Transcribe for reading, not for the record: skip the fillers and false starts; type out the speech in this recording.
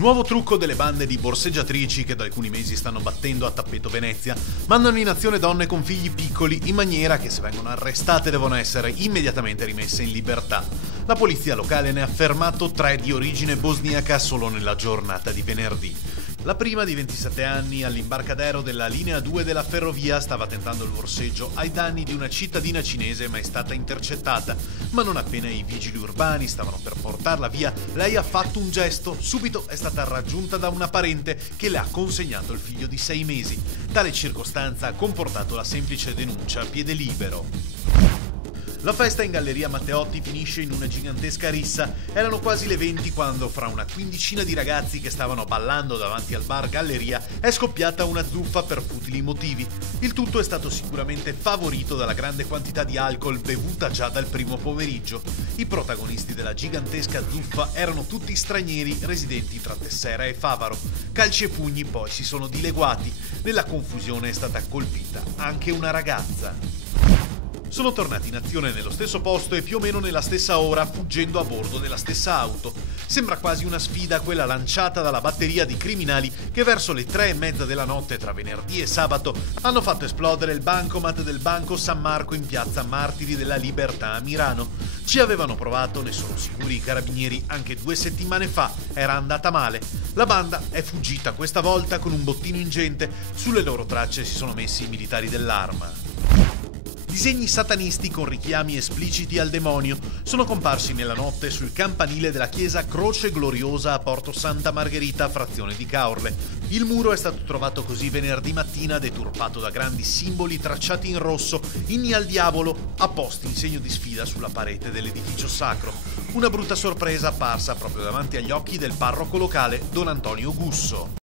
Nuovo trucco delle bande di borseggiatrici che da alcuni mesi stanno battendo a tappeto Venezia. Mandano in azione donne con figli piccoli in maniera che se vengono arrestate devono essere immediatamente rimesse in libertà. La polizia locale ne ha fermato 3 di origine bosniaca solo nella giornata di venerdì. La prima, di 27 anni, all'imbarcadero della linea 2 della ferrovia stava tentando il borseggio ai danni di una cittadina cinese, ma è stata intercettata. Ma non appena i vigili urbani stavano per portarla via, lei ha fatto un gesto. Subito è stata raggiunta da una parente che le ha consegnato il figlio di 6 mesi. Tale circostanza ha comportato la semplice denuncia a piede libero. La festa in Galleria Matteotti finisce in una gigantesca rissa. Erano quasi le 20 quando, fra una quindicina di ragazzi che stavano ballando davanti al bar Galleria, è scoppiata una zuffa per futili motivi. Il tutto è stato sicuramente favorito dalla grande quantità di alcol bevuta già dal primo pomeriggio. I protagonisti della gigantesca zuffa erano tutti stranieri residenti tra Tessera e Favaro. Calci e pugni poi si sono dileguati. Nella confusione è stata colpita anche una ragazza. Sono tornati in azione nello stesso posto e più o meno nella stessa ora, fuggendo a bordo della stessa auto. Sembra quasi una sfida quella lanciata dalla batteria di criminali che verso le 3:30 della notte tra venerdì e sabato hanno fatto esplodere il bancomat del Banco San Marco in piazza Martiri della Libertà a Milano. Ci avevano provato, ne sono sicuri i carabinieri, anche 2 settimane fa. Era andata male. La banda è fuggita questa volta con un bottino ingente. Sulle loro tracce si sono messi i militari dell'Arma. Disegni satanisti con richiami espliciti al demonio sono comparsi nella notte sul campanile della chiesa Croce Gloriosa a Porto Santa Margherita, frazione di Caorle. Il muro è stato trovato così venerdì mattina deturpato da grandi simboli tracciati in rosso, inni al diavolo, apposti in segno di sfida sulla parete dell'edificio sacro. Una brutta sorpresa apparsa proprio davanti agli occhi del parroco locale Don Antonio Gusso.